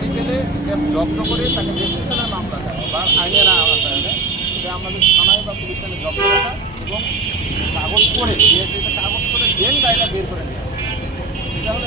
গাড়ি পেলে জব্দ করে তাকে রেজিস্ট্রেশনের মামলা দেওয়া বা আইনে না আনা যায় এটা আমাদের থানায় বা পুলিশ থানায় জব্দ রাখা এবং কাগজ করে কাগজ করে দেন গাড়িটা বের করে নেওয়া। এটা হলো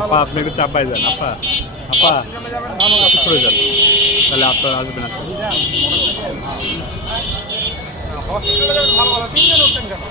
আপা আপনি একটু চাপাই যান আপা আপা সরে যান তাহলে আপনার আসবেন আসলে হসপিটালে যাবেন ভালো ভালো 3 জন উঠছেন কেন?